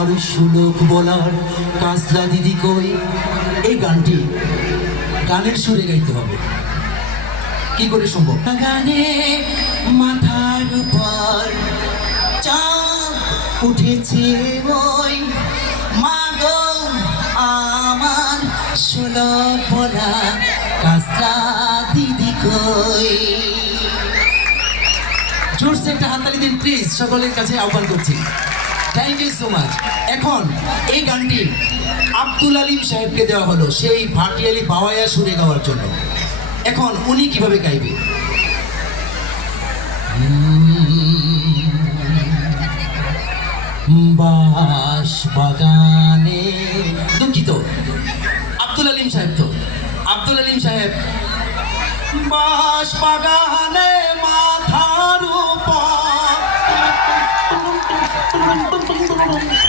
আমার সুলোক বলার কাজলা দিদি কই। এই গানটি গানের সুরে গাইতে হবে। কি করে সম্ভব? গানে মাথার উপর চাঁদ উঠেছে ওই, মাগো আমার সুলোক বলা কাজলা দিদি কই। জোরসে একটা হাততালি দিন প্লিজ, সকলের কাছে আহ্বান করছি। Thank you so much. এখন এই গানটি আব্দুল আলিম সাহেবকে দেওয়া হলো সেই ভাটিয়ালি বাওয়াইয়া সুরে গাওয়ার জন্য। এখন উনি কিভাবে গাইবে? বাস বাগানে, দুঃখিত আব্দুল আলিম সাহেব, তো আব্দুল আলিম সাহেব। বাস বাগানে মাথার উপর,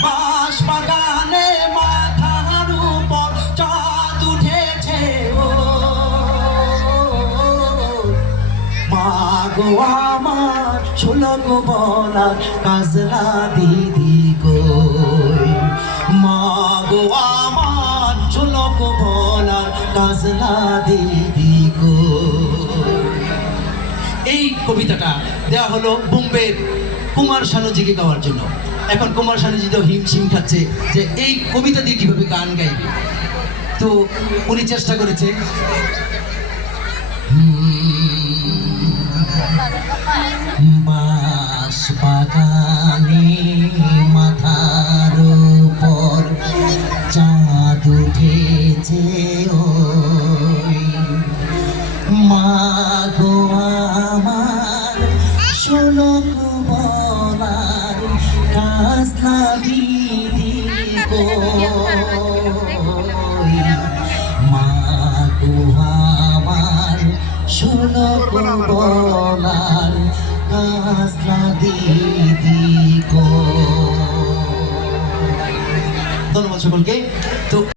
বাস বাগানে মাথার উপর চাঁদ উঠেছে ও, মাগো আমার শোলক বলার কাজলা দিদি কই, মাগো আমার শোলক বলার কাজলা দিদি কই। এই কবিতাটা দেওয়া হলো বোম্বের কুমার শানুজিকে গাওয়ার জন্য। এখন কুমার শানুজি তো হিমশিম খাচ্ছে যে এই কবিতা দিয়ে কিভাবে গান গাইবে। তো উনি চেষ্টা করেছে, বাস বাগানে মাথার উপর চাঁদ উঠেছে ওই, মাগো আমার শোলক বলার কাজলা দিদি কই, মাগো আমার শোলক বলার কাজলা দিদি কই। ধন্যবাদ সকলকে। তো